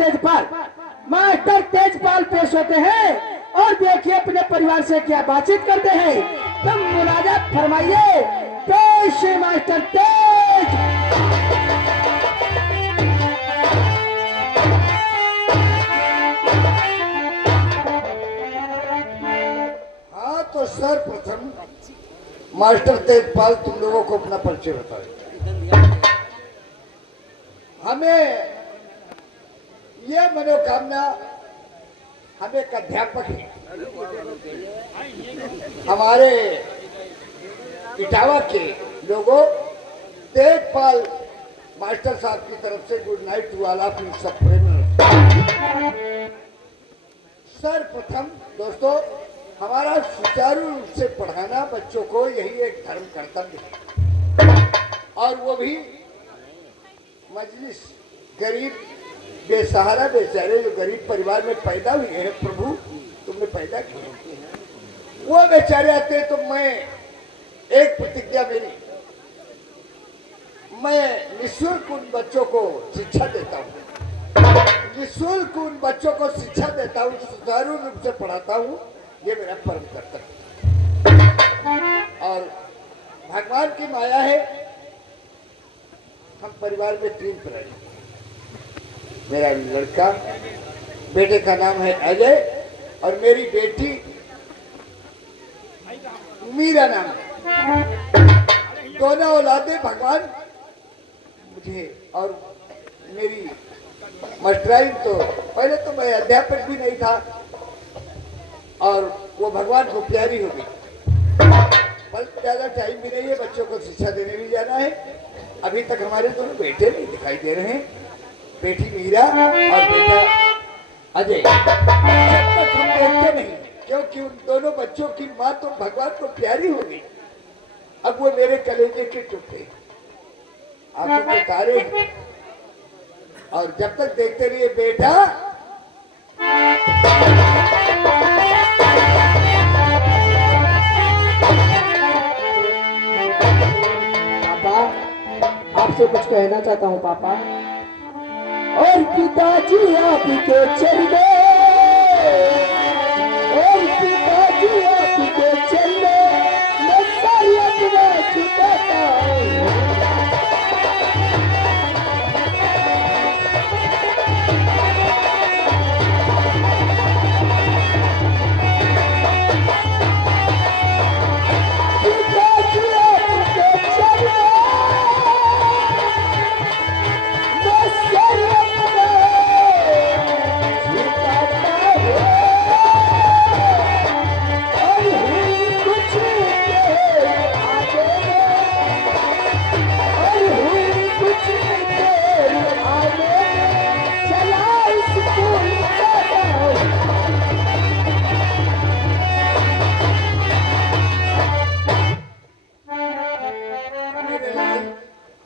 Tejpal, master Tejpal पेश होते हैं और देखिए अपने परिवार से क्या बातचीत करते हैं। तुम मुलाकात फरमाइए, पेश मास्टर तेज। हाँ तो सर्वप्रथम मास्टर तेजपाल तुम लोगों को अपना परिचय बताए। हमें ये मनोकामना, हम एक अध्यापक हैं, हमारे इटावा के लोगों तेजपाल मास्टर साहब की तरफ से good night to all of you सब फ्रेंड्स। सर्वप्रथम दोस्तों, हमारा सुचारू रूप से पढ़ाना बच्चों को यही एक धर्म कर्तव्य है, और वो भी मजलिस गरीब बेसहारा बेचारे जो गरीब परिवार में पैदा हुए हैं, प्रभु तुमने पैदा किए, वो बेचारे आते हैं। तो मैं एक प्रतिज्ञा मेरी, मैं निःशुल्क उन बच्चों को शिक्षा देता हूँ, निःशुल्क उन बच्चों को शिक्षा देता हूँ, सुचारू रूप से पढ़ाता हूँ, ये मेरा परम कर्तव्य। और भगवान की माया है, हम परिवार में 3 प्राणी, मेरा लड़का, बेटे का नाम है अजय, और मेरी बेटी मीरा नाम है। दोनों औलादे भगवान मुझे, और मेरी मास्टराइन, तो पहले तो मैं अध्यापक भी नहीं था और वो भगवान को प्यारी हो गई। बल्कि ज्यादा टाइम भी नहीं है, बच्चों को शिक्षा देने भी जाना है। अभी तक हमारे दोनों बेटे नहीं दिखाई दे रहे हैं, बेटी मीरा और बेटा अजय। जब तक हम देखते नहीं, क्योंकि उन दोनों बच्चों की माँ तो भगवान को प्यारी हो गई, अब वो मेरे कलेजे के टुकड़े, आंखों के तारे हैं। और जब तक देखते रहिए बेटा, आपसे कुछ कहना चाहता हूँ पापा। और पिताजी आपके चल गए, और पिताजी आपके चल गए, मैं सारी अपना चुकाता हूँ।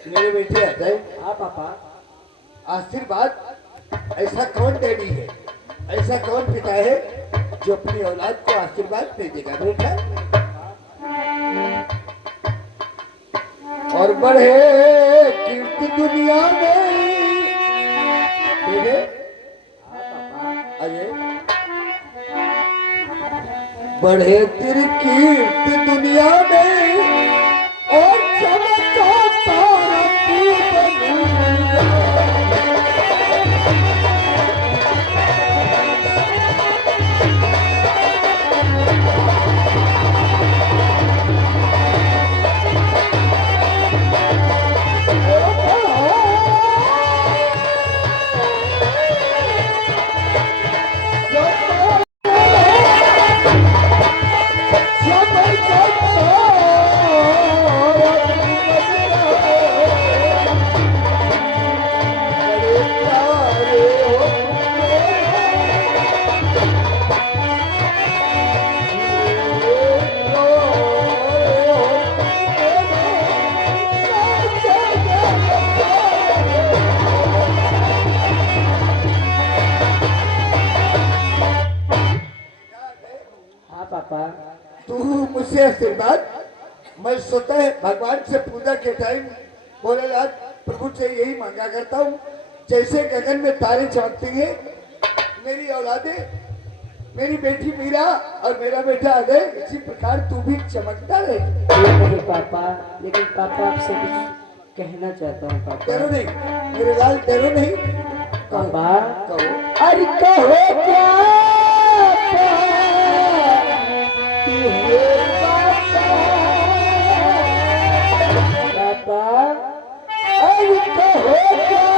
मेरे बेटे अजय, हाँ पापा। आशीर्वाद ऐसा कौन डैडी है, ऐसा कौन पिता है जो अपनी औलाद को आशीर्वाद नहीं देगा बेटा। और बढ़े कीर्ति दुनिया में बेटे अजय, बढ़े तेरी कीर्ति दुनिया में, और चमका तारा तू बन। तू मुझसे आशीर्वाद, मैं स्वतः भगवान से पूजा के टाइम भोलेनाथ प्रभु से यही मांगा करता हूँ, जैसे गगन में तारे चमकते हैं, मेरी औलादे, मेरी बेटी मीरा और मेरा बेटा अजय, इसी प्रकार तू भी चमकता रहे। नहीं पापा, लेकिन पापा आपसे कुछ कहना चाहता हूँ पापा। डरो नहीं मेरे लाल, डरो नहीं। पापा कहो। अरे कहो क्या पापा, अरे कहो क्या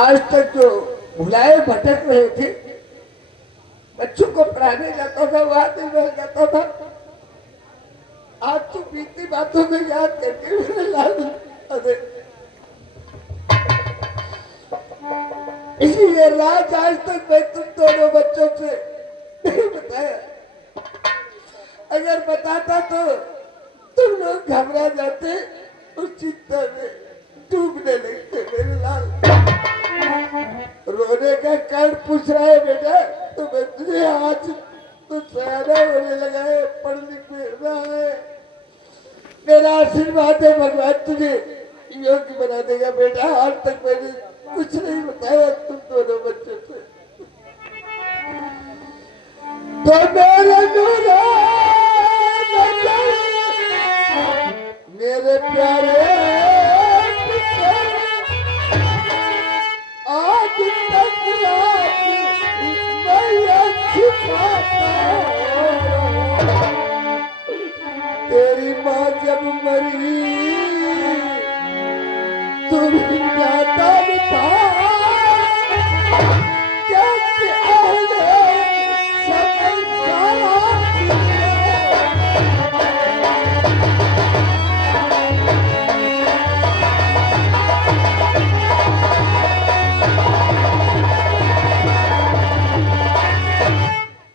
आज तक जो भुलाए भटक रहे थे, बच्चों को पढ़ाने जाता था, वहां से जाता था, आज तो बीती बातों को याद करके मेरे लाल अरे इसलिए राज आज तक मैं तुम दोनों बच्चों से नहीं बताया। अगर बताता तो तुम लोग घबरा जाते, उस चिंता में डूबने लगते। मेरे लाल रोने का कारण पूछ रहा है बेटा, तो मैं तुझे आज तो सयाना होने लगा है, पढ़ लिख रहा है, मेरा आशीर्वाद है, भगवान तुझे योग्य बना देगा बेटा। आज तक मैंने कुछ नहीं बताया तुम दोनों बच्चों से। तो मेरे प्यारे आज तक तेरी माँ जब मरी तुम जाता था,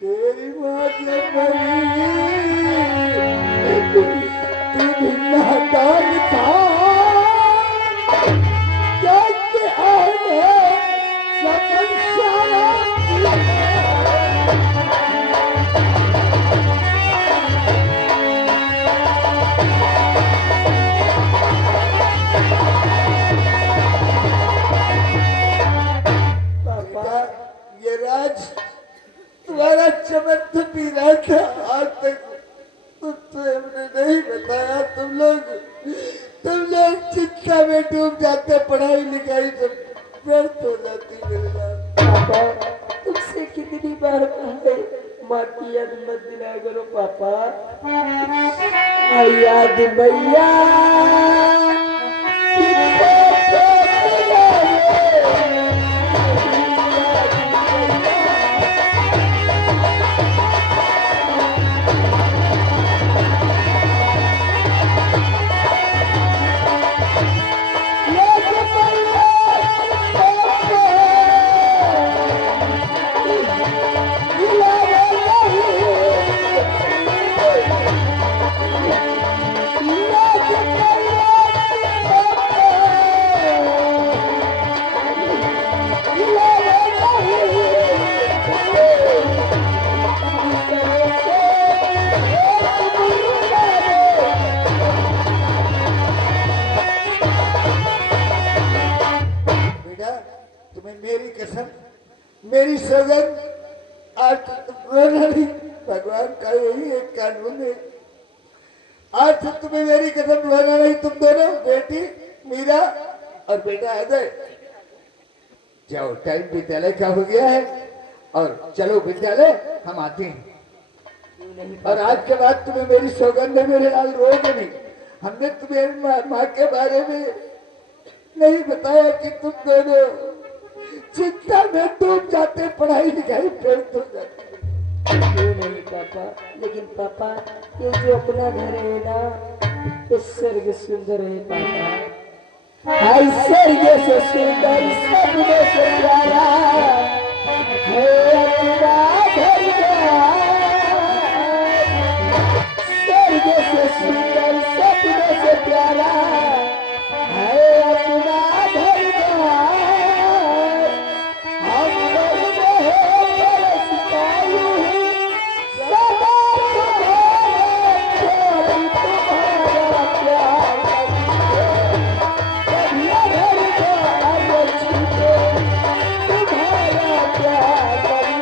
तेरी माँ जब मरी तुम नादान था, ये राज तुम्हारा चमन तो पी रहा था, आज तक तुमसे हमने नहीं बताया। तुम लोग चिंता में डूब जाते, पढ़ाई लिखाई सब व्यर्थ हो जाती। मेरे पापा तुमसे कितनी बार कहा है, माँ की याद मत दिलाया करो पापा। याद भैया से तुम रोना नहीं, भगवान का यही एक कानून है। आज से तुम्हें मेरी कसम रोना नहीं, तुम दोनों, बेटी मीरा और बेटा अजय, जाओ, टाइम विद्यालय का हो गया है और चलो विद्यालय, हम आते हैं। और आज के बाद तुम्हें मेरी सौगंध है, मेरे लाल रोग नहीं। हमने तुम्हें माँ के बारे में नहीं बताया कि तुम दोनों चिंता में डूब जाते, पढ़ाई लिखाई फेल हो जाती। क्यों नहीं पापा, लेकिन पापा ये जो अपना घर है ना, ये स्वर्ग सुंदर है पापा। हाय स्वर्ग से सुंदर, सबने से प्यारा है अपना घर द्वार। स्वर्ग से सुंदर, सबने से प्यारा है अपना घर द्वार। हम लोग है सिपाही, सदा तुम्हारा प्यार, कभी घर द्वार छूटे, तुम्हारा प्यार कभी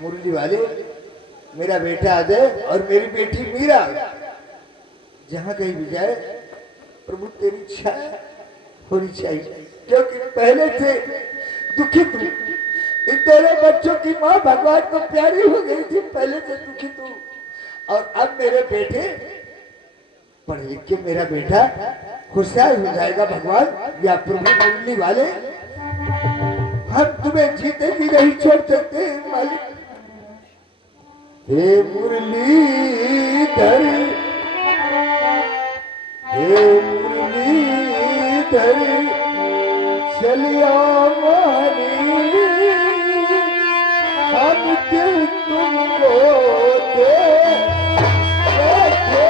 मुरली वाले, मेरा बेटा अजय और मेरी बेटी मीरा जहाँ कहीं भी जाए, प्रभु तेरी इच्छा होनी चाहिए, क्योंकि पहले से दुखित हूँ। इन दोनों बच्चों की माँ भगवान को प्यारी हो गई थी, पहले से दुखित हूँ। और अब मेरे बेटे पढ़ लिख के मेरा बेटा होशियार हो जाएगा भगवान या प्रभु मुरली वाले, हम तुम्हें जीते भी नहीं छोड़ सकते मालिक। हे मुरलीधर, हे मुरलीधर, चलिया मानी, हम दिल तुमको दे बैठे।